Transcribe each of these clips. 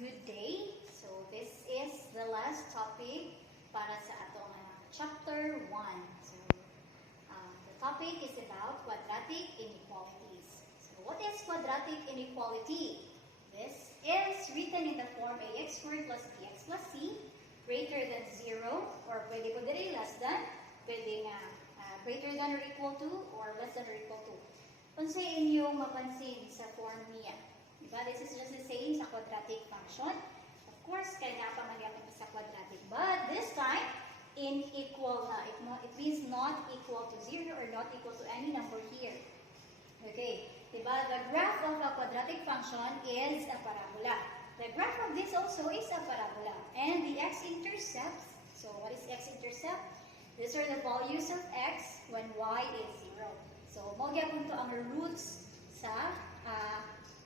good day. So this is the last topic para sa atong chapter 1. So the topic is about quadratic inequalities. So what is quadratic inequality? This is written in the form ax squared plus bx plus c greater than 0, or pwede ko dili less than, pwede nga greater than or equal to, or less than or equal to. Unsay inyong mapansin sa form niya? Diba? This is just the same sa quadratic function. Of course, kaya napamangyapin sa quadratic. But this time, in equal na. It means not equal to 0 or not equal to any number here. Okay. Diba? The graph of a quadratic function is a parabola. The graph of this also is a parabola. And the x-intercepts, so what is x-intercept? These are the values of x when y is 0. So, magyapon to ang roots sa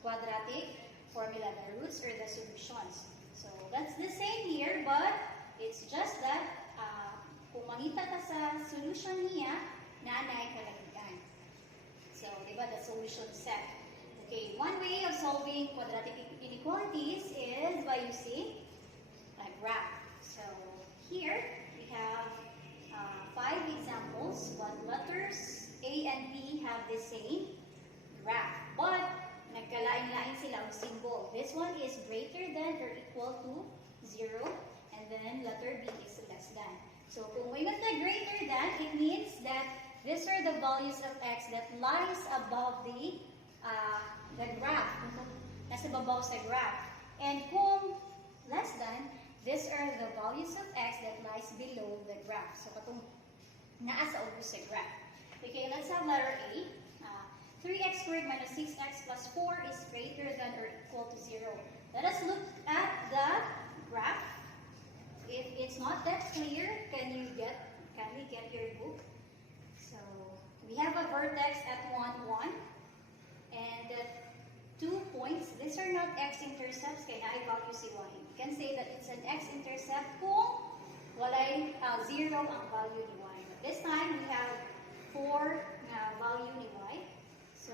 quadratic formula, the roots or the solutions. So, that's the same here, but it's just that kung mangita ka sa solution niya, nanay kalagian. So, diba, the solution set. Okay, one way of solving quadratic inequalities is by using a graph. So, here we have 5 examples, but letters A and B have the same graph. But, nagkalain-lain sila ang symbol. This one is greater than or equal to 0, and then letter B is less than. So, kung may na greater than, it means that these are the values of x that lies above the graph. Nasa babaw sa graph. And kung less than, these are the values of x that lies below the graph. So, katong naa sa ulo sa graph. Okay, let's have letter A. 3x squared minus 6x plus 4 is greater than or equal to 0. Let us look at the graph. If it's not that clear, can we get your book? So, we have a vertex at 1, 1. And 2 points. These are not x-intercepts, kaya na i-value si y. You can say that it's an x-intercept kung walay 0 ang value ni y. But this time, we have 4 value ni y. So,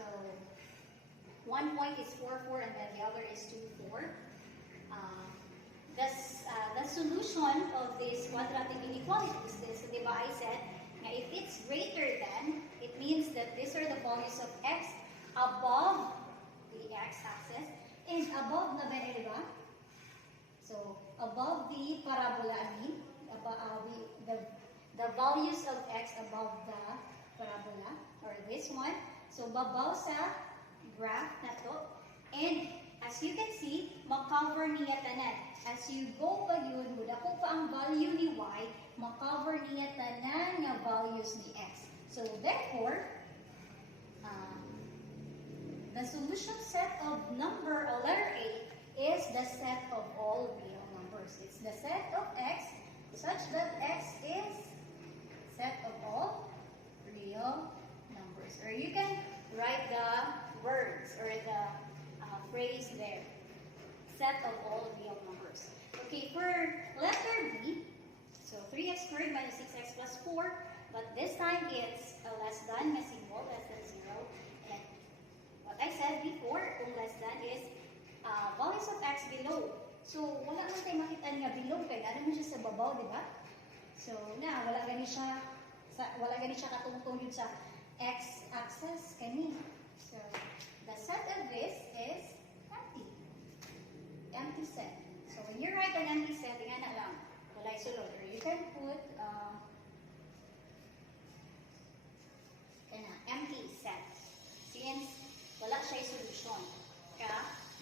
1 point is 4, 4, and then the other is 2, 4. The solution of this quadratic inequality is this. So, diba I said, na if it's greater than, it means that these are the values of x above the x-axis and above na ba, diba? So, above the parabola, the values of x above the parabola, or this one. So, babaw sa graph na to. And, as you can see, makover niya tanan. As you go pa yun, kung pa ang value ni y, makover niya tanan nga values ni x. So, therefore, the solution set of number, or letter A, is the set of all real numbers. It's the set of x such that x is set of all real numbers. Or you can write the words or the phrase there. Set of all real numbers. Okay, for letter B, so 3x squared minus 6x plus 4, but this time it's a less than, na symbol, less than 0. And what I said before, kung less than is values of x below. So, wala man tayo makita niya below, kaya ano mo siya sa babaw, di ba? So, wala gani siya katungtong yun sa x-axis, kani. So, the set of this is empty. Empty set. So, when you write an empty set, tingnan na lang. Walay sulod. Or you can put empty set. Since wala siya solution.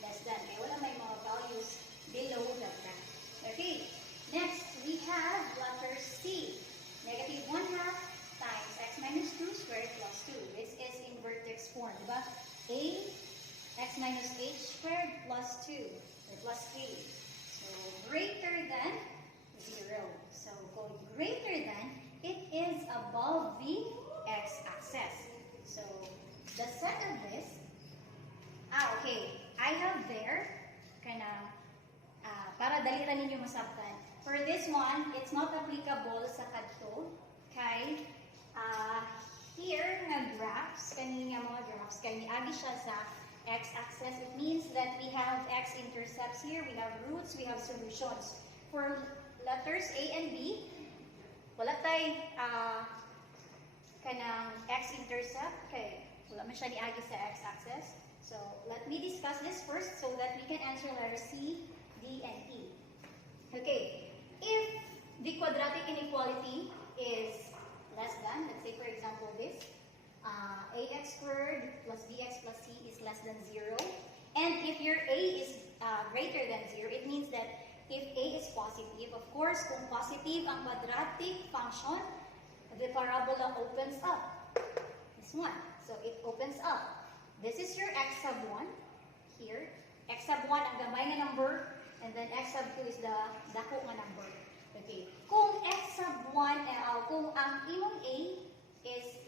Less than. Kaya wala may mga values below the graph. Okay. Next, we have letter C. Negative 1/2 times x minus 2 squared plus 2. This is in vertex form. Diba? A x minus h squared plus 2. Or plus 8. So, greater than 0. So, kung greater than, it is above the x-axis. So, the set of this, okay. I have there, para dali ra ninyo masabtan. For this one, it's not applicable sa kadto. Kay, here nga graphs, kani nga mga graphs, kay niagi siya sa x-axis, it means that we have x-intercepts here, we have roots, we have solutions. For letters A and B, wala tayo kanang x-intercept, kay wala man siya niagi sa x-axis. So, let me discuss this first so that we can answer letter C, D, and E. Okay, if the quadratic inequality is less than, let's say for example this, ax squared plus bx plus c is less than 0. And if your a is greater than 0, it means that if a is positive, of course, kung positive ang quadratic function, the parabola opens up. This one. So it opens up. This is your x sub 1 here. X sub 1 ang gamay nga number, and then x sub 2 is the dako nga number. Okay. Kung x sub 1, kung ang imong a is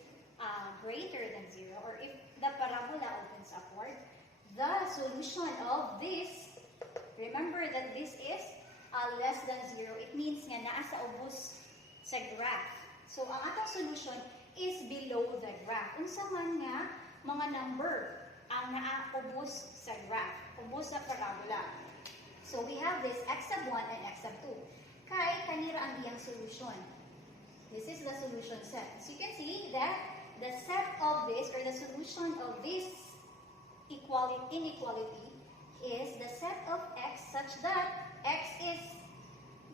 greater than 0, or if the parabola opens upward, the solution of this, remember that this is less than 0. It means nga naa sa ubos sa graph. So, ang atong solution is below the graph. Unsa man nga mga number ang naa-ubos sa graph, ubos sa parabola. So, we have this x sub 1 and x sub 2. Kay kanira ang iyang solution. This is the solution set. So, you can see that the set of this, or the solution of this inequality is the set of x such that x is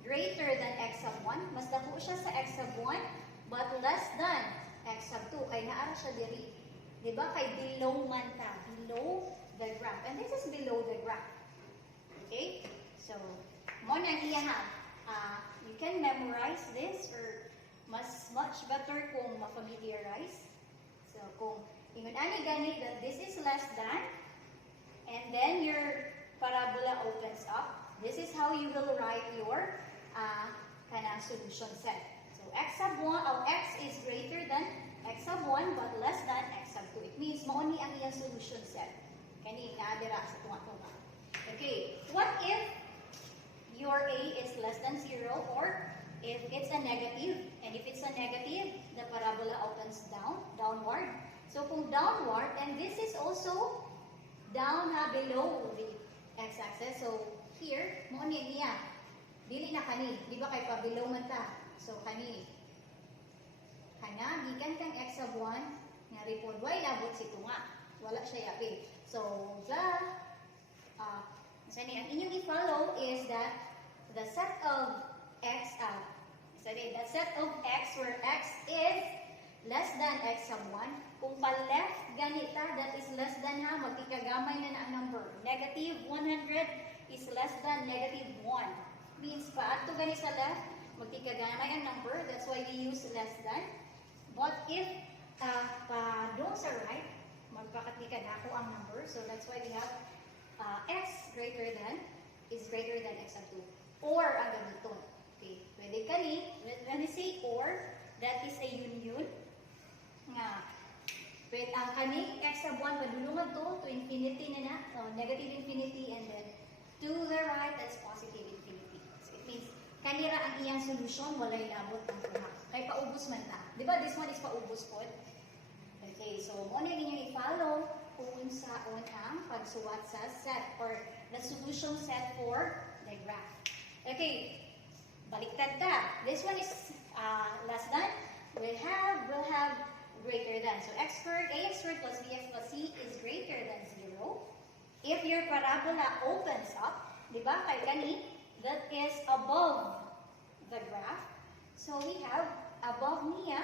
greater than x sub 1. Mas dako siya sa x sub 1, but less than x sub 2. Kay naara siya diri. Diba? Kay below man ta. Below the graph. And this is below the graph. Okay? So, mo na iya ha. You can memorize this, or much better kung ma-familiarize. So, kung ingon ani ganit that this is less than, and then your parabola opens up, this is how you will write your kanang solution set. So, x sub 1, x is greater than x sub 1 but less than x sub 2. It means mao ni ang iyang solution set. Kani naadira sa tunga-tunga. Okay, what if your a is less than 0, or if it's a negative? And if it's a negative, the parabola opens downward. So kung downward, and this is also down below the x-axis. So here, mo ni niya. Dili na kani, di ba kay pa below man ta. So kani kana gikan kang x sub 1 nga report why labot si tunga. Wala siya yapi. So the ang inyong i-follow is that the set of x the set of x where x is less than x sub 1. Kung pa-left ganita, that is less than ha, magkikagamay na ang number. Negative 100 is less than negative 1. Means pa ato gani sa left, magkikagamay ang number. That's why we use less than. But if pa doon sa right, magpakatikadako ang number. So that's why we have x is greater than x sub 2. Or ang ganito. Okay, pwede kani, when we say or, that is a union nga. Pwede ang kani x sub 1 padulungan to infinity na negative infinity, and then to the right that's positive infinity. So it means kanira ang iyang solution walay labot ang tunga. Kay paubos man ta. Di ba this one is paubos pod? Okay, so mo na ninyo i-follow kung unsaon ang pagsuwat sa set or the solution set for the graph. Okay, baliktad ta. This one is less than. We'll have greater than. So x squared, ax squared plus bx plus c is greater than 0. If your parabola opens up, di ba, kay kani, that is above the graph. So we have above niya,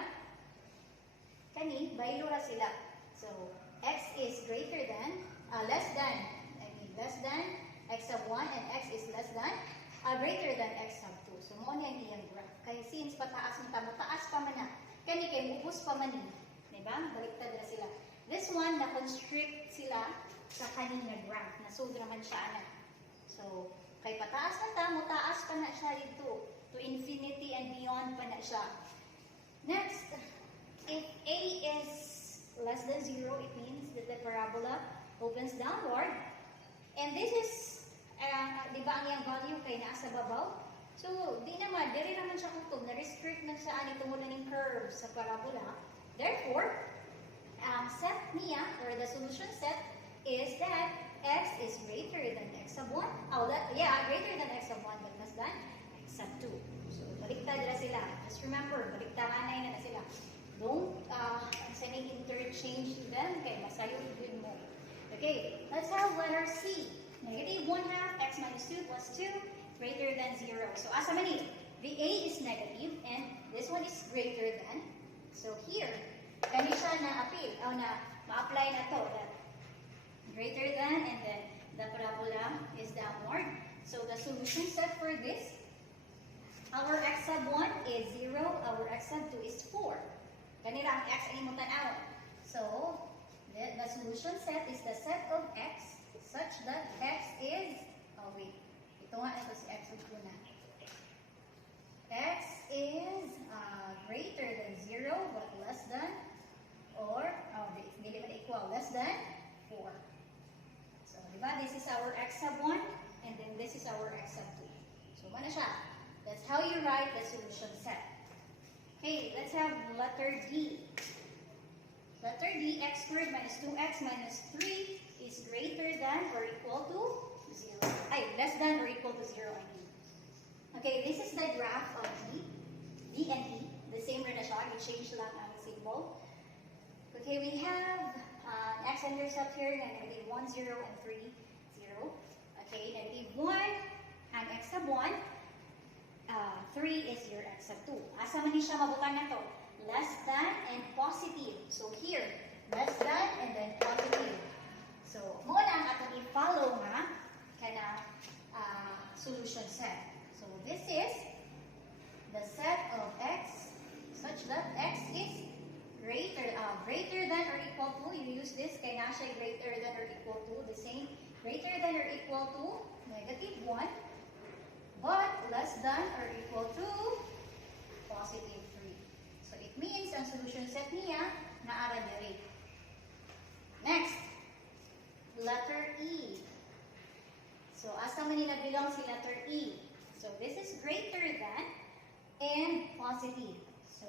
kani, baylo ra sila. So x is greater than, less than x sub 1, and x is less than, greater than x sub 2. So, mo niya ang iyang graph. Kaya since pataas mo taas pa man na, kani kay mubos pa man ni. Diba? Baliktad na sila. This one, na-constrict sila sa kanina graph. Nasudra man siya na. So, kay pataas na ta, mutaas pa na siya dito. To infinity and beyond pa na siya. Next, if a is less than 0, it means that the parabola opens downward. And this is, di ba ang iyang value kay nasa babaw? So, di naman, diri naman siya kutog, na-restrict na siya ani tungod ng curve sa parabola. Therefore, ang set niya, or the solution set, is that x is greater than x sub 1. Oh, greater than x sub 1 but less than x sub 2. So, baliktad na sila. Just remember, baliktaranay na sila. Don't interchange them. Okay, masayo din mo. Okay, let's have letter C. Negative 1/2 x minus 2 plus 2 greater than 0. So, asa mani? The A is negative and this one is greater than. So, here, kani siya na-appeal. Ma-apply na to. That greater than and then the parabola is downward. So, the solution set for this, our x sub 1 is 0, our x sub 2 is 4. Kanira ang x ay mo tanaw. So, the solution set is the set of x such that x is, ito nga ito si x ug na. X is greater than 0 but less than, or, hindi naman equal, less than 4. So, diba, this is our x sub 1 and then this is our x sub 2. So, mana siya? That's how you write the solution set. Okay, let's have letter D. Letter D, x squared minus 2x minus 3 is greater than or equal to 0. Less than or equal to 0, I mean. Okay, this is the graph of D and E. The same rin na siya. We change lang ang symbol. Okay, we have x-intercept here na negative 1, 0, and 3, 0. Okay, negative 1 and x sub 1. 3 is your x sub 2. Asa man ni siya mabutan na to? Less than and positive. So here, less than and then positive. So, mo na ang atong i-follow nga kana solution set. So, this is the set of x such that x is greater than or equal to. You use this kay na siya greater than or equal to the same. Greater than or equal to negative 1. But less than or equal to positive 3. So, it means ang solution set niya naara diri. Next, letter E. So, asa man nila bilang si letter E? So, this is greater than and positive. So,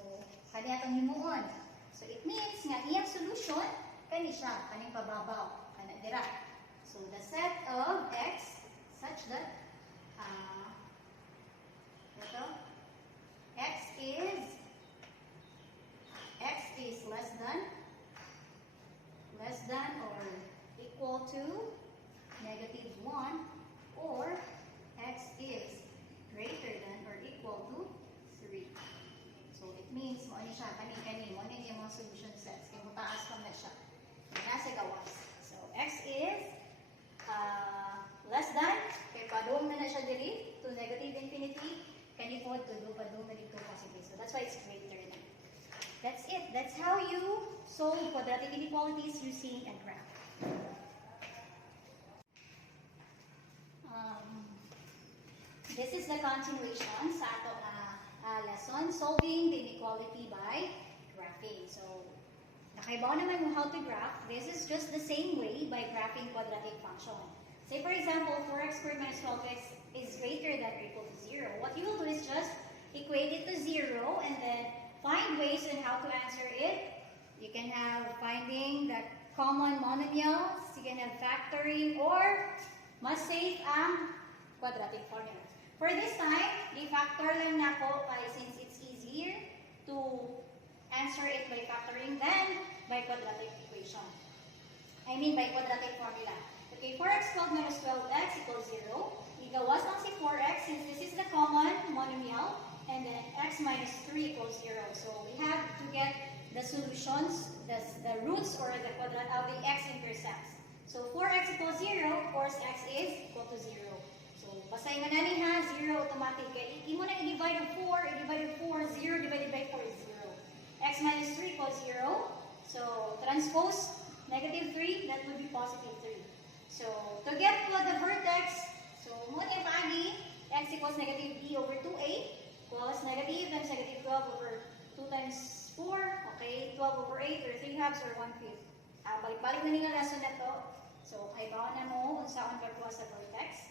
kani atong himuon. So, it means nga iyang solution kani siya, kaning pababaw, kana dira. So, the set of x such that x is less than or equal to negative 1, or x is greater than or equal to 3. So it means mo ni siya kani mo ni yung mga solution sets kay mutaas pa na siya. Nasa gawas. So x is less than kay padung na siya diri to negative infinity. Kani po to do padung na dito positive. So that's why it's greater than. That's it. That's how you solve quadratic inequalities using a graph. This is the continuation sa atong lesson, solving the inequality by graphing. So, nakaibaw naman mo how to graph. This is just the same way by graphing quadratic function. Say for example, 4x squared minus 12x is greater than or equal to 0. What you will do is just equate it to 0 and then find ways on how to answer it. You can have finding the common monomials, you can have factoring, or mas safe ang quadratic formula. For this time, i-factor lang na ko since it's easier to answer it by factoring than by quadratic equation. I mean by quadratic formula. Okay, 4x squared minus 12x equals 0. Igawas lang si 4x since this is the common monomial. And then x minus 3 equals 0. So we have to get the solutions, the roots or the quadrant of the x-intercepts. So 4x equals 0, of course x is equal to 0. So basay mo na ni ha, 0 automatic. Imo na i-divide ng 4, i-divide ng 4, 0 divided by 4 is 0. X minus 3 equals 0. So transpose negative 3, that would be positive 3. So to get the vertex, so mo na yung paagi, x equals negative b over 2a. Equals negative times negative 12 over 2 times 4. Okay, 12 over 8 or 3 halves or 1/5. Balik-balik na nga lesson na to. So, kaibaw na mo kung saan gagawa sa vertex.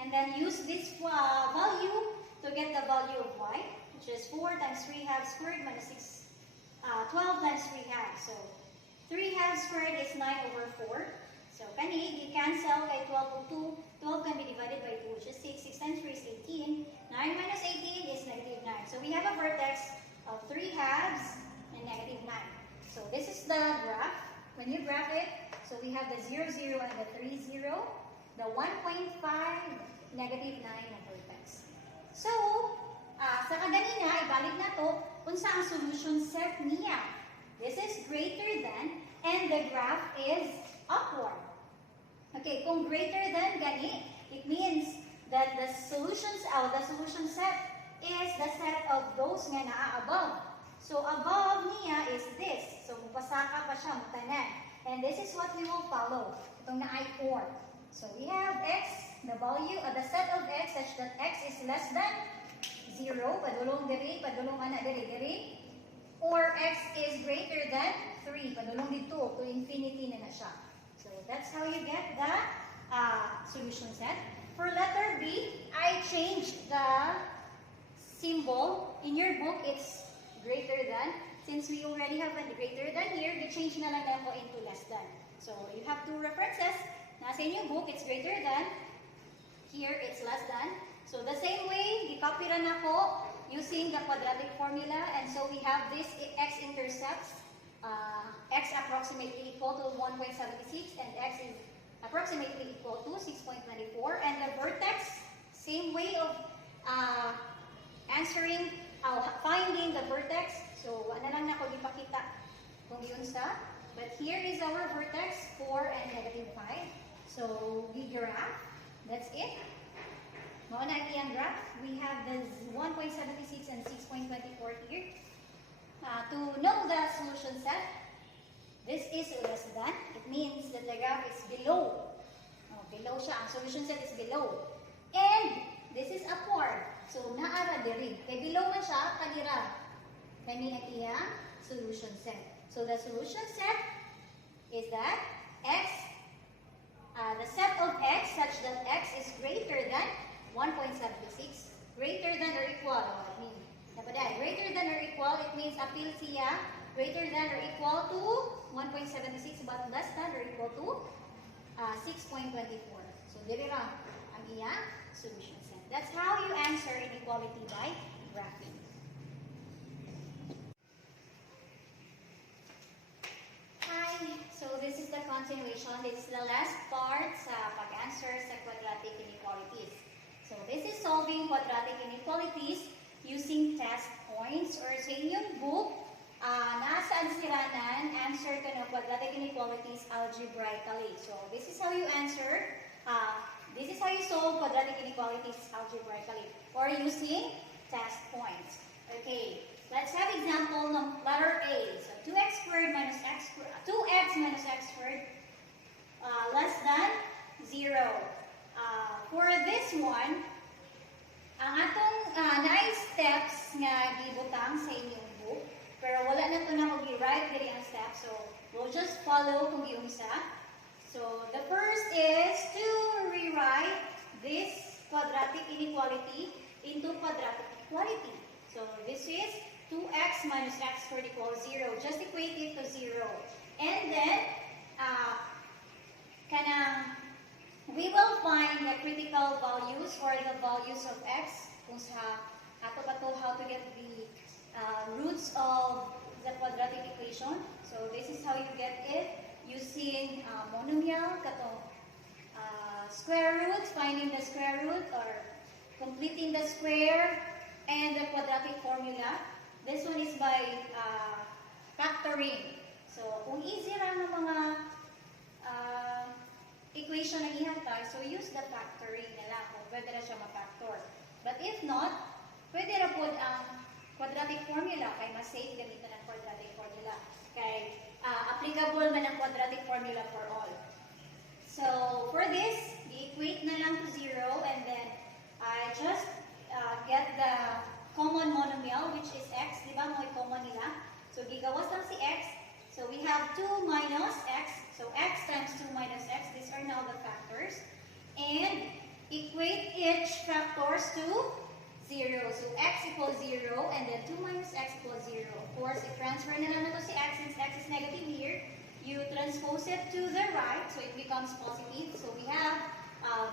And then use this value to get the value of y, which is 4 times 3 halves squared minus 12 times 3 halves. So, 3 halves squared is 9 over 4. So, kani, i-cancel kay 12 o 2. 12 can be divided by 2, which is 6. 6 times 3 is 18. 9 minus 18 is negative 9. So, we have a vertex of 3 halves and negative 9. So, this is the graph. When you graph it, so we have the 0, 0 and the 3, 0. The 1.5, negative 9 na vertex. So, sa kaganina, ibalik na to kung saan ang solution set niya. This is greater than, and the graph is upward. Okay, kung greater than gani, it means that the solution set is the set of those nga naa above. So, above niya is this. So, mupasaka pa siya, mutanan. And this is what we will follow. Itong na I form. So, we have x, the value, the set of x such that x is less than 0. Padulong diri, padulong ana diri. Or x is greater than 3. Padulong dito, to infinity na siya. So, that's how you get the solution set. For letter B, I changed the symbol. In your book, it's greater than. Since we already have a greater than here, i-change na lang ako into less than. So, you have two references. Nasa inyong book, it's greater than. Here, it's less than. So, the same way, i-copy rin ako using the quadratic formula. And so, we have this x-intercepts. X approximately equal to 1.76 and x is approximately equal to 6.24. And the vertex, same way of finding the vertex. So, ano lang na ako ipakita kung yun sa. But here is our vertex, 4 and negative 5. So, we graph. That's it. Mauna ang graph. We have the 1.76 and 6.24 here. To know the solution set, this is less than. It means that the graph is below. Below siya. Ang solution set is below. And this is upward. So, naara diri. Kaya below man siya, kalira. Kani ang iyang solution set. So, the solution set is that x, the set of x such that x is greater than 1.76, greater than or equal. Greater than or equal, it means appeal siya greater than or equal to 1.76 but less than or equal to 6.24. So, diri ra ang iyang solution set. That's how you answer inequality by graphing. Hi! So, this is the continuation. This is the last part sa pag-answer sa quadratic inequalities. So, this is solving quadratic inequalities using test points or sa inyong book, nasaan siranan, answer ka ng quadratic inequalities algebraically. So, this is how you answer, this is how you solve quadratic inequalities algebraically or using test points. Okay, let's have example ng letter A. So, 2x squared minus x squared, 2x minus x squared less than 0. For this one, ang atong nice steps nga gibutang sa inyong book, pero wala na ito na kung i-write diri ang steps, so we'll just follow kung giunsa. So, the first is to rewrite this quadratic inequality into quadratic equality. So, this is 2x minus x squared equals 0. Just equate it to 0. And then, we will find the critical values or the values of x kung sa ato ba to how to get the roots of the quadratic equation. So this is how you get it using monomial katong square roots, finding the square root or completing the square and the quadratic formula. This one is by factoring. So kung easy ra ng mga equation na ihantay, so use the factoring na lang kung pwede na siya ma-factor. But if not, pwede na po ang quadratic formula kay mas safe gamitan ang quadratic formula. Kay applicable man ang quadratic formula for all. So, for this, i-equate na lang to 0 and then I just get the common monomial which is x. Diba mo common nila? So, gigawas lang si x. So, we have 2 minus x. So, x times 2 minus x, these are now the factors. And equate each factors to 0. So, x equals 0, and then 2 minus x equals 0. Of course, i-transfer na lang na to si x since x is negative here. you transpose it to the right, so it becomes positive. So we have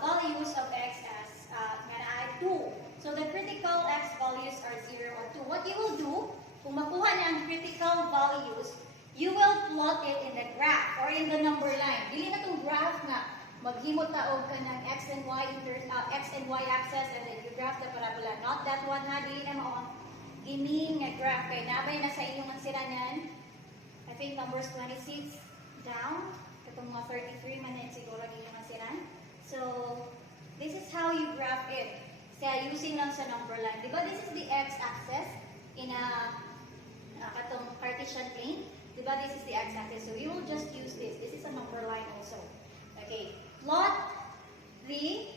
values of x as 2. So the critical x values are 0 and 2. What you will do, kung makuha na ang critical values, you will plot it in the graph or in the number line. Dili na itong graph na maghimot taog ka ng x and y axis and then you graph the parabola. Not that one ha, dili na mo gining nga graph. Kaya nabay na sa inyong ansiranan. I think numbers 26 down. Itong mga 33 minutes siguro gining ansiran. So, this is how you graph it. Kaya using lang sa number line. Diba this is the x-axis in a katong Cartesian plane? Diba this is the x-axis? So, you will just use this. This is a number line also. Okay. Plot the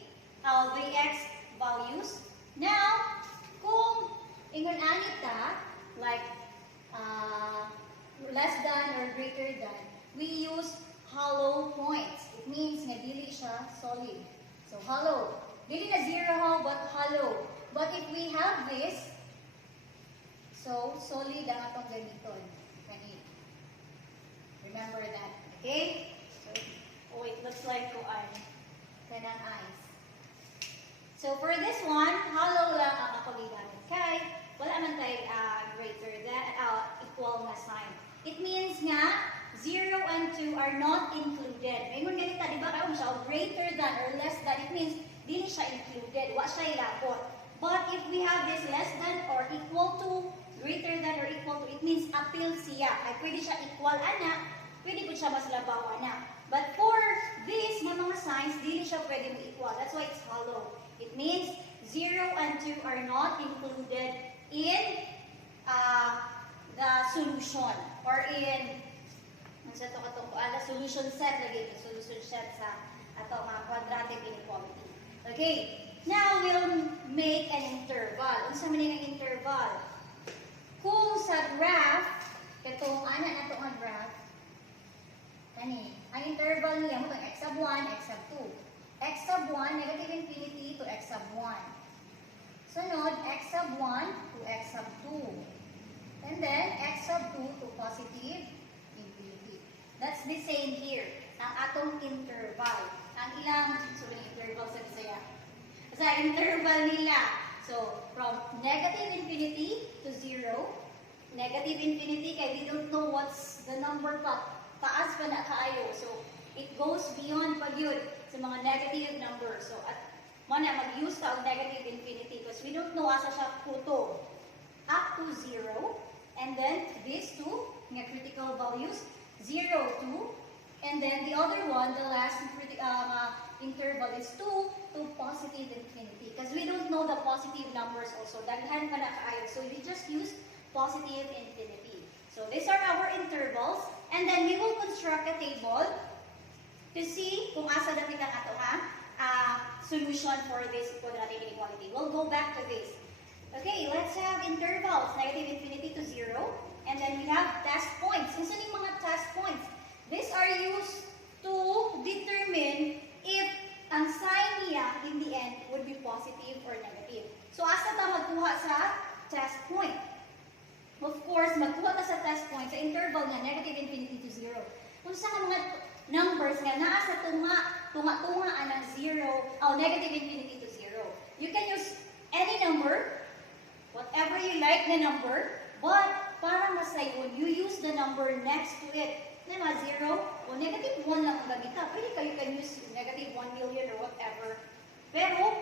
x values. Now, kung ingon anita, like less than or greater than, we use hollow points. It means nga dili siya solid. So, hollow. Dili na zero ho, but hollow. But if we have this, so, solid ang atong gamiton. Remember that. Okay? So, oh, it looks like kuan. Kanang eyes. So, for this one, hollow lang ang ako gigamit. Kay, wala man tayo greater than, equal na sign. It means nga, 0 and 2 are not included. Mayroon ganito, di ba kayo siya, greater than or less than, it means, dili siya included. Wa siya ilapot. But if we have this less than or equal to, greater than or equal to, it means appeal siya. Ay pwede siya equal ana, pwede po siya mas labaw ana. But for this, mga signs, dili siya pwede mo equal. That's why it's hollow. It means 0 and 2 are not included in the solution or in the solution set lagi, the solution set sa ato mga quadratic inequality. Okay, now we'll make an interval. Unsa man ang interval? Kung sa graph, katong ana nato ang graph, kani, ang interval niya mo x sub 1, x sub 2. X sub 1, negative infinity to x sub 1. Sunod, x sub 1 to x sub 2. And then, x sub 2 to positive infinity. That's the same here. Ang atong interval. Ang ilang, interval sa Bisaya. Sa interval nila. So, from negative infinity to 0. Negative infinity, kaya we don't know what's the number pa. Taas pa na kaayo. So, it goes beyond pa yun sa mga negative numbers. So, at mana mag-use ta og negative infinity because we don't know asa siya puto. Up to 0. And then, these two, nga critical values, 0 to, and then the other one, the last interval is 2 to positive infinity. Because we don't know the positive numbers also. Daghan pa na kaayo. So, we just use positive infinity. So, these are our intervals. And then, we will construct a table to see kung asa dapit ang ato solution for this quadratic inequality. We'll go back to this. Okay, let's have intervals, negative infinity to 0. And then we have test points. Unsa ning mga test points? These are used to determine if ang sign niya in the end would be positive or negative. So, asa ta magkuha sa test point? Of course, magkuha ta sa test point sa interval nga negative infinity to 0. Unsa nga mga numbers nga naa sa tunga anang 0 o negative infinity to 0. You can use any number, whatever you like na number, but para masayon, you use the number next to it. Na 0 o negative 1 lang ang gamita. Pwede kayo can use negative 1 million or whatever. Pero,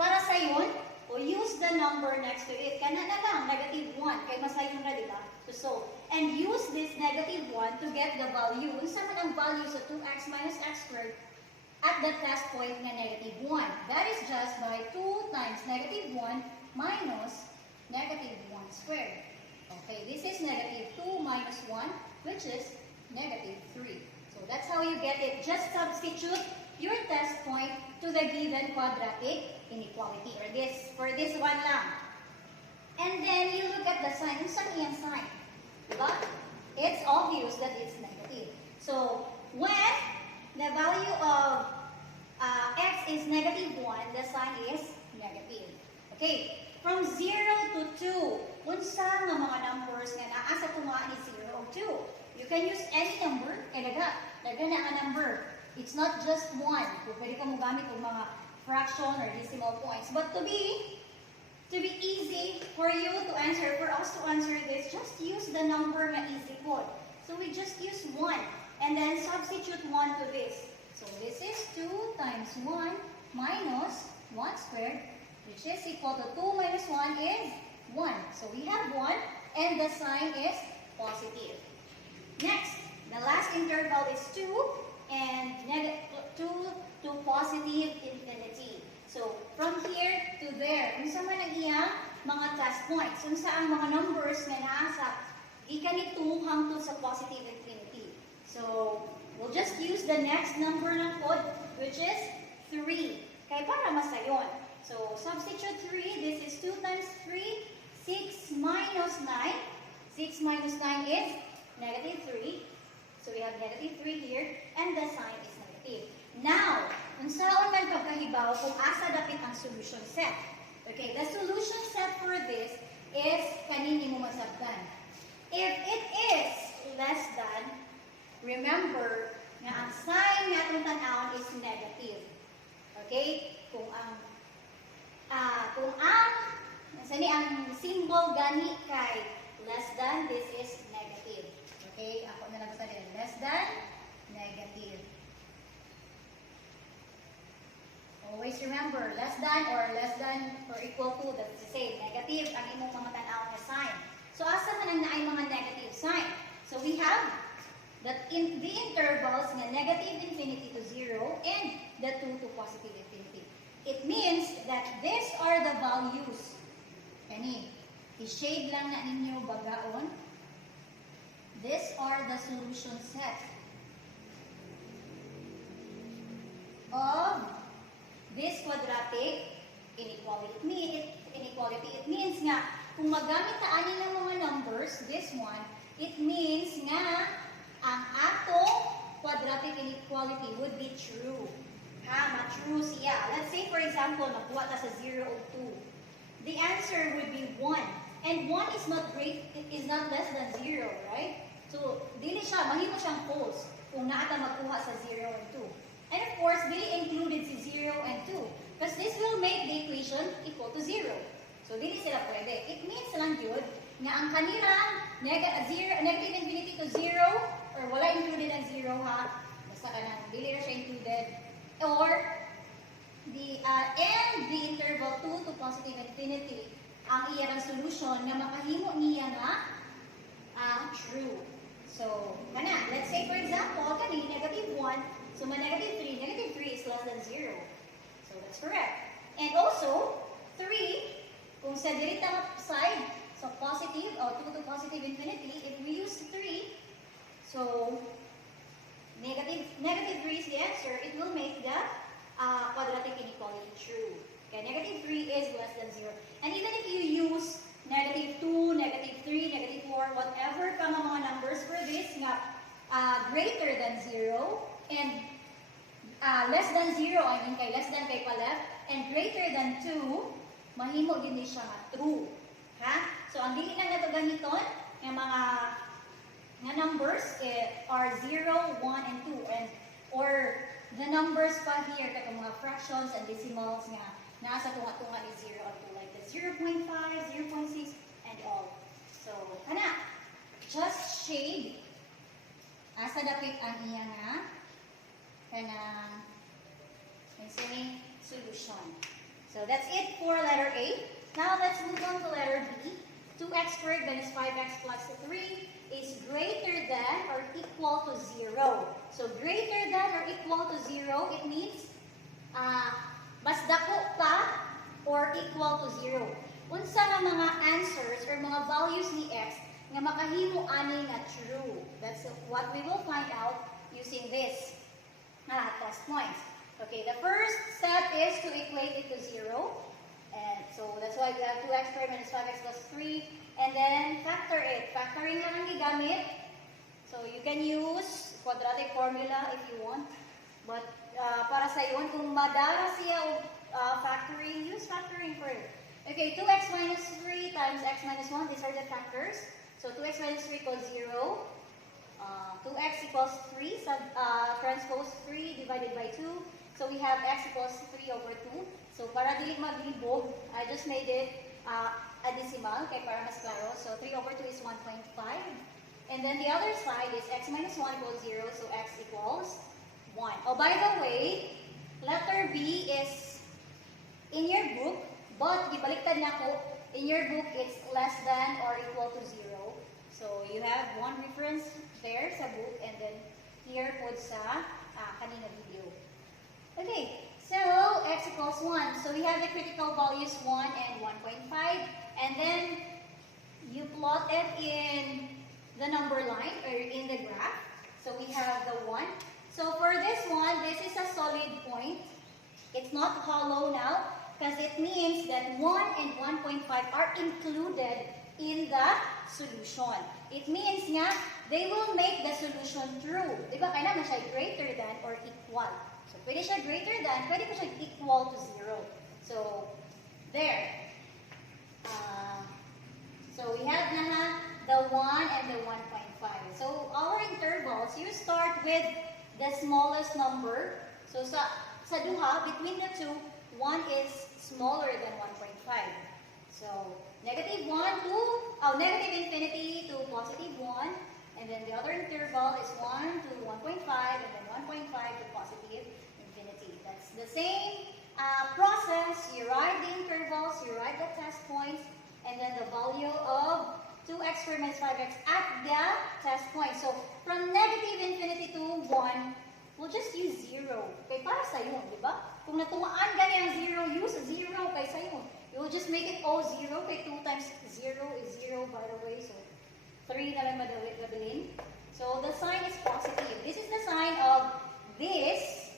para sayon, o use the number next to it. Kana na lang, negative 1. Kaya masayon na, di ba? So, and use this negative 1 to get the value. Unsa man ang value sa 2x minus x squared at the test point na negative 1. That is just by 2 times negative 1 minus negative 1 squared. Okay, this is negative 2 minus 1, which is negative 3. So, that's how you get it. Just substitute your test point to the given quadratic inequality. Or this, for this one lang. And then, you look at the sign. Unsa iyang sign? Diba? It's obvious that it's negative. So, when the value of x is negative 1, the sign is negative. Okay, from 0 to 2, unsa nga mga numbers nga naa sa tunga ni 0 o 2? you can use any number. Kaya daga na ang number. It's not just one. Kung pwede ka mo gamit ng mga fraction or decimal points. But to be easy for you to answer, for us to answer this, just use the number na easy po. So we just use 1 and then substitute 1 to this. So this is 2 times 1 minus 1 squared, which is equal to 2 minus 1 is 1. So we have 1 and the sign is positive. Next, the last interval is 2 and 2 to positive infinity. So from here to there, unsa man ang iyang mga test points, unsa ang mga numbers nga naa sa gikan nito hangtod sa positive infinity. So we'll just use the next number ng code, which is 3. Kaya para masayon. So substitute 3, this is 2 times 3, 6 minus 9. 6 minus 9 is negative 3. So we have negative 3 here, and the sign is negative. Now, unsaon man pagkahibaw kung asa dapit ang solution set. Okay, the solution set for this is kanini mo masabtan. If it is less than, remember na ang sign nga itong tanawon is negative. Okay? Kung ang symbol gani kay less than, this is negative. Okay? Ako na lang sa din. Less than, negative. Always remember, less than or equal to, that's the same. Negative ang imong mga tanaw na sign. So, asa man ang naay mga negative sign? So, we have that in the intervals na negative infinity to 0 and the 2 to positive infinity. It means that these are the values. Kani, i-shade lang na ninyo bagaon. These are the solution set of this quadratic inequality. It means nga, kung magamit ta ani ng mga numbers, this one, it means nga, ang atong quadratic inequality would be true. Ma-true siya. Let's say, for example, nakuha ta sa 0 o 2. The answer would be 1. And 1 is not less than 0, right? So, dili siya, mahimo siyang false kung naata magkuha sa 0 and 2. And of course, dili included si 0 and 2. Because this will make the equation equal to 0. So, dili sila pwede. It means lang yun na ang kanilang negative infinity to 0 or wala included ang 0 ha. Basta ka na, dili na siya included. Or, and the interval 2 to positive infinity ang iyang solution na makahimo niya nga true. So, let's say for example, kani negative 1, so negative 3 is less than 0. So, that's correct. And also, 3, kung sa direct side, so positive, or 2 to positive infinity, if we use 3, so, negative 3 is the answer, it will make the quadratic inequality true. Okay, negative 3 is less than 0. And even if you use negative 2, negative 3, negative 4, whatever pa mga numbers for this, nga greater than 0, and less than 0, I mean, kay less than kay pa left, and greater than 2, mahimo din siya nga true. Ha? So, ang dili lang nato ganiton, yung mga numbers are 0, 1, and 2, or the numbers pa here, kaya mga fractions and decimals nga, nasa tunga-tunga is 0 and 2, like the 0.5, 0.6, and all. So, just shade, asa dapit ang iya nga, kanang solution. So, that's it for letter A. Now, let's move on to letter B. 2x squared minus 5x plus 3 is greater than or equal to 0. So, greater than or equal to 0, it means mas dako pa or equal to 0. Unsa nga mga answers or mga values ni x nga makahimo ani nga true. That's what we will find out using this test points. Okay, the first step is to equate it to 0. And so that's why we have 2x squared minus 5x plus 3. And then factor it. Factoring lang ang gigamit. So you can use quadratic formula if you want. But para sa iyon, kung madara siya factoring, use factoring for it. Okay, 2x minus 3 times x minus 1. These are the factors. So 2x minus 3 equals 0. 2x equals 3, transpose 3 divided by 2. So we have x equals 3 over 2. So para dili maglibog, I just made it a decimal, kay para mas klaro. So 3 over 2 is 1.5. And then the other side is x minus 1 equals 0, so x equals 1. Oh, by the way, letter B is in your book, but ibaliktad na ko, in your book, it's less than or equal to 0. So you have one reference there sa book, and then here po sa kanina video. Okay, so x equals 1. So we have the critical values 1 and 1.5, and then you plot it in the number line or in the graph. So we have the 1. So for this one, this is a solid point. It's not hollow now because it means that 1 and 1.5 are included in the solution. It means nga, they will make the solution true. Diba? Kailangan siya greater than or equal. So pwede siya greater than, pwede po siya equal to 0. So, there. So we have na the 1 and the 1.5. So our intervals, you start with the smallest number. So sa duha, between the two, 1 is smaller than 1.5. So negative 1 to, negative infinity to positive 1. And then the other interval is 1 to 1.5, and then 1.5 to positive infinity. That's the same process. You write the intervals, you write the test points, and then the value of 2x squared minus 5x at the test point. So, from negative infinity to 1, we'll just use 0. Okay, para sa yun, di ba? Kung natumaan gani ang 0, use 0 kay sa yun. You will just make it all 0. Okay, 2 times 0 is 0, by the way. So, 3 na lang madabilin. So, the sign is positive. This is the sign of this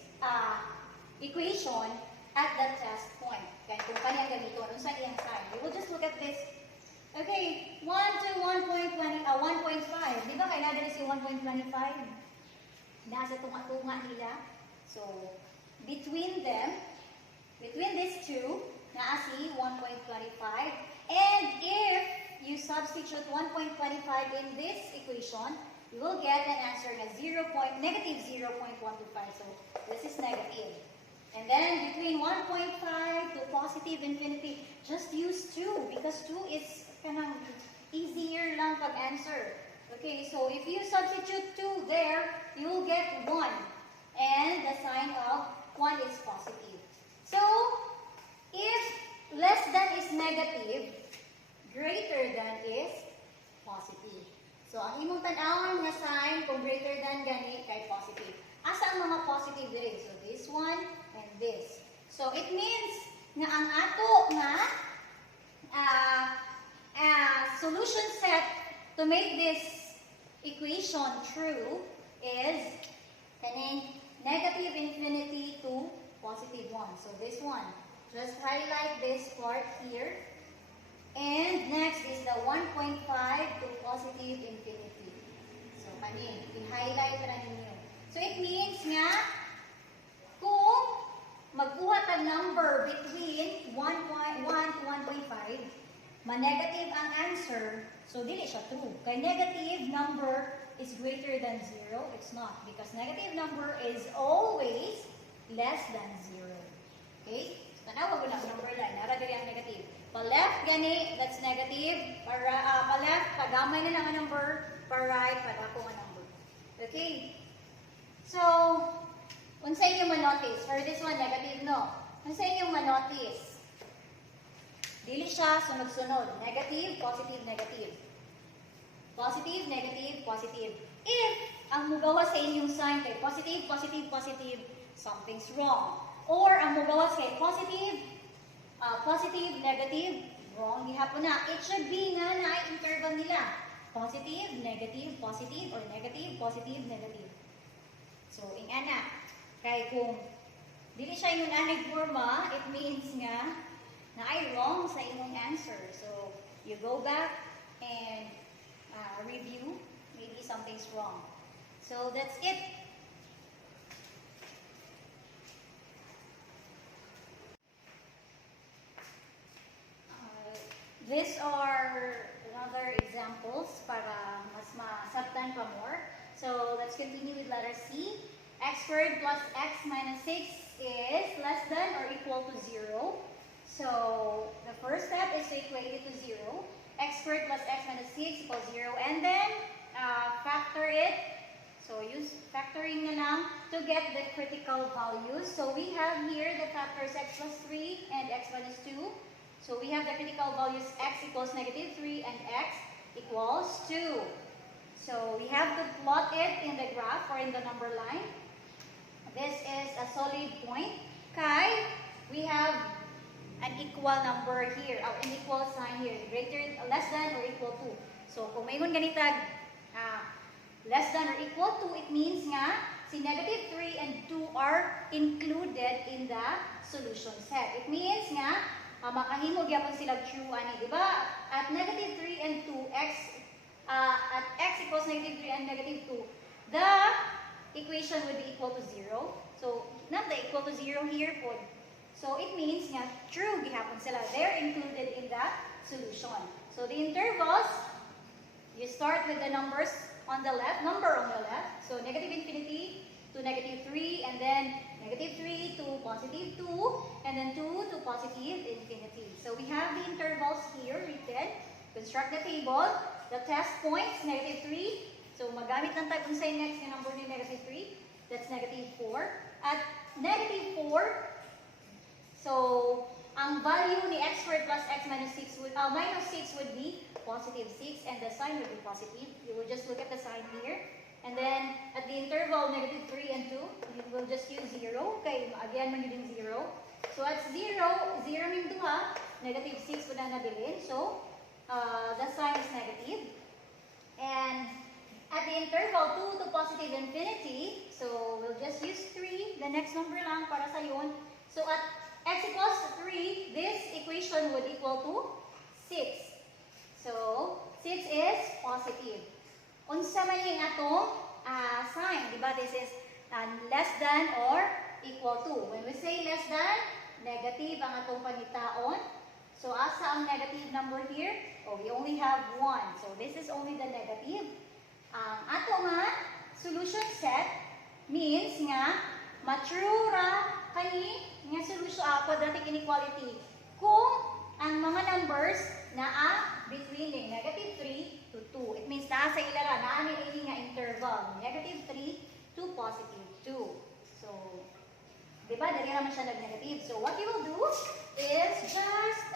equation at the test point. Kaya kung kanyang ganito, ano sa iyang sign? We will just look at this. Okay, 1 to 1.5. Di ba kailangan din si 1.25? Nasa tunga-tunga nila. So, between them, between these two, naa si 1.25. And if you substitute 1.25 in this equation, you will get an answer na negative 0.125. So, this is negative. And then, between 1.5 to positive infinity, just use 2 because 2 is kanang easier lang pag-answer. Okay, so if you substitute 2 there, you will get 1. And the sign of 1 is positive. So, if less than is negative, greater than is positive. So, ang imong tan-awon nga sign kung greater than gani kay positive. Asa ang mga positive diri? So, this one and this. So, it means nga ang ato nga solution set to make this equation true is kaning negative infinity to positive 1. So, this one. Just highlight this part here. And next is the 1.5 to positive infinity. So, kanin, i-highlight na ninyo. So, it means nga, kung magkuha ka number between 1 to 1.5, ma-negative ang answer, so dili siya true. Kay negative number is greater than 0, it's not. Because negative number is always less than 0. Okay? So, tanawa ko lang number line. Nara dili ang negative. Pa-left, gani, that's negative. Pa-left, pagamay na lang ang number. Pa-right, padako ang number. Okay? So, unsa inyong manotice? For this one, negative, no. Unsa inyong manotice? Dili siya sunod-sunod. Negative, positive, negative. Positive, negative, positive. If ang mugawas sa inyong sign kay positive, positive, positive, something's wrong. Or ang mugawas kay positive, positive, negative, wrong. Gihapon na. It should be nga na interval nila. Positive, negative, positive, or negative, positive, negative. So, ingana. Kay kung dili siya yung anay forma, it means nga na ay wrong sa imong answer. So, you go back and review. Maybe something's wrong. So, that's it. These are another examples para mas masabtan pa more. So, So let's continue with letter C. X squared plus x minus 6 is less than or equal to 0. So the first step is to equate it to 0. X squared plus x minus 6 equals 0. And then factor it. So use factoring na lang to get the critical values. So we have here the factors x plus 3 and x minus 2. So we have the critical values x equals negative 3 and x equals 2. So we have to plot it in the graph or in the number line. This is a solid point. Kay, we have an equal number here, or an equal sign here, less than or equal to. So kung mayroon ganitag less than or equal to, it means nga si negative 3 and 2 are included in the solution set. It means nga makahimo gyapon sila true ani, di ba? At negative 3 and 2, at x equals negative 3 and negative 2, the equation would be equal to 0. So, not the equal to 0 here po. So, it means nga true gihapon sila. They're included in the solution. So, the intervals, you start with the numbers on the left, So, negative infinity to negative 3, and then negative 3 to positive 2, and then 2 to positive infinity. So, we have the intervals here written. Construct the table. The test points, negative 3. So, magamit lang tayo kung sa'yo next yung number ni negative 3. That's negative 4. At negative 4, so, ang value ni x squared plus x minus 6 would be positive 6, and the sign would be positive. You will just look at the sign here. And then, at the interval, negative 3 and 2, you will just use 0. Okay, again, man yun 0. So, at 0 min 2 ha, negative 6 would na nabilin. So, the sign is negative. And at the interval 2 to positive infinity, so we'll just use 3, the next number lang para sa yun. So at x equals 3, this equation would equal to 6. So 6 is positive. Unsa man yung atong sign, di ba? This is less than or equal to. When we say less than, negative ang atong panitaon. So asa ang negative number here? Oh, we only have 1. So this is only the negative. Ang ato nga solution set means nga matrue ra kani nga solution quadratic inequality kung ang mga numbers naa between the negative 3 to 2. It means naa sa ilara, naa ni nga interval, negative 3 to positive 2. So, di ba, dali naman siya nag-negative. So, what you will do is just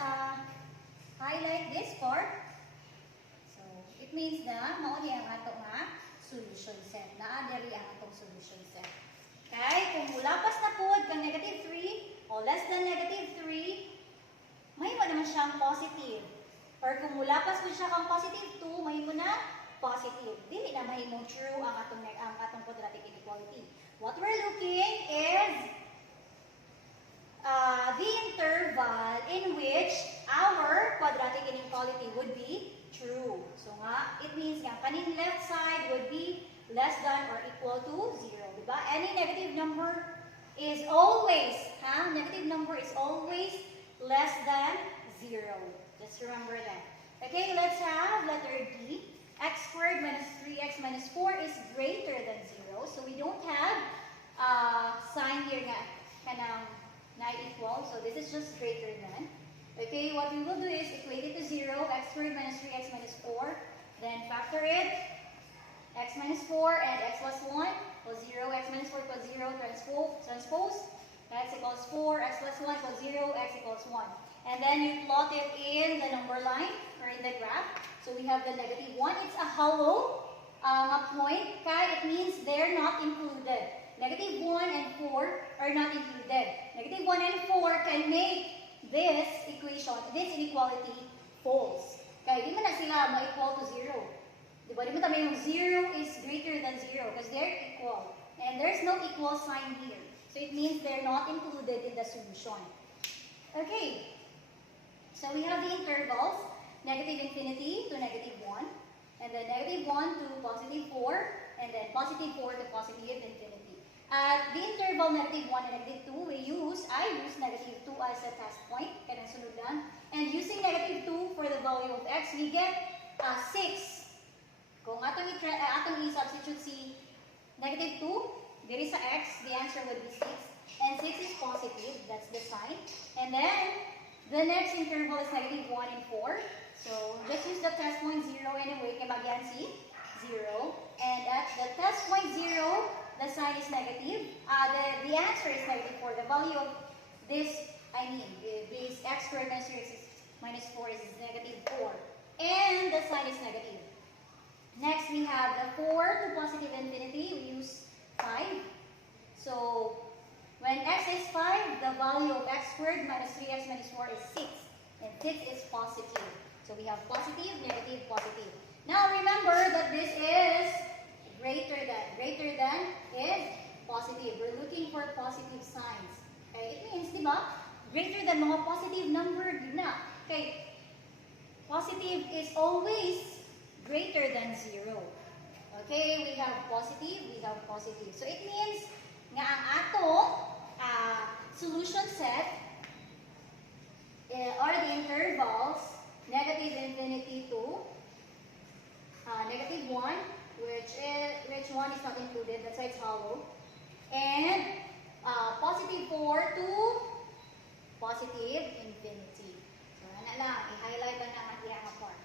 highlight this part. So, it means na mauni ang ato nga solution set. Naa dali ang atong solution set. Okay? Kung mulapas na po kang negative 3 o less than negative 3, may mo naman siyang positive. Or kung mulapas po siya kang positive 2, may mo na positive. Dili na mahimong true ang atong quadratic inequality. What we're looking is the interval in which our quadratic inequality would be true. So nga, it means nga, kaning left side would be less than or equal to 0. Diba? Any negative number is always, negative number is always less than 0. Just remember that. Okay, let's have letter D. X squared minus 3x minus 4 is greater than 0. So we don't have sign here nga, kanang na equal. So this is just greater than. Okay, what we will do is equate it to 0, x squared minus 3x minus 4. Then factor it, x minus 4 and x plus 1 equals 0, x minus 4 equals 0, transpose, x equals 4, x plus 1 equals 0, x equals 1. And then you plot it in the number line or in the graph. So we have the negative 1. It's a hollow point. It means they're not included. Negative 1 and 4 are not included. Negative 1 and 4 can make this equation, this inequality, false. Kaya di mo na sila ma-equal to 0. Diba? Di mo tayo yung 0 is greater than 0 because they're equal. And there's no equal sign here. So it means they're not included in the solution. Okay. So we have the intervals, negative infinity to negative 1, and then negative 1 to positive 4, and then positive 4 to positive infinity. At the interval negative 1 and negative 2, I use negative 2 as a test point, kanang sunod lang. And using negative 2 for the value of x, we get 6. Kung atong i-substitute si negative 2, there is a x, the answer would be 6. And 6 is positive, that's the sign. And then, the next interval is negative 1 and 4. So, just use the test point 0 anyway, kaya bagyan si 0. And at the test point 0, the sign is negative. The answer is negative 4. The value of this, this x squared minus 4 is negative 4. And the sign is negative. Next, we have the 4 to positive infinity. We use 5. So, when x is 5, the value of x squared minus 3x minus 4 is 6. And 6 is positive. So, we have positive, negative, positive. Now, remember that this is greater than. Greater than is positive. We're looking for positive signs. Okay? It means, di ba? Greater than mga positive number na. Okay? Positive is always greater than 0. Okay? We have positive, we have positive. So, it means nga ang atong solution set are the intervals negative infinity to negative 1, which 1 is not included, that's why it's hollow, and positive 4 to positive infinity. So, ano lang, i-highlight lang naman ang part.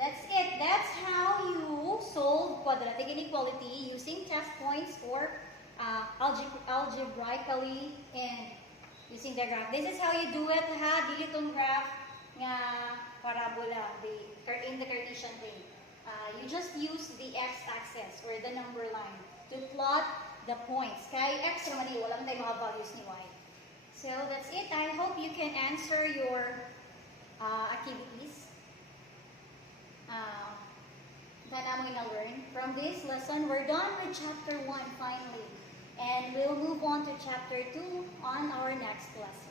That's it. That's how you solve quadratic inequality using test points or algebraically and using the graph. This is how you do it, ha? Dili tong graph nga parabola in the Cartesian plane. You just use the x-axis or the number line to plot the points. Kay x naman walang tayo mga values ni y. So that's it. I hope you can answer your activities. That I'm going to learn. From this lesson, we're done with chapter 1 finally. And we'll move on to chapter 2 on our next lesson.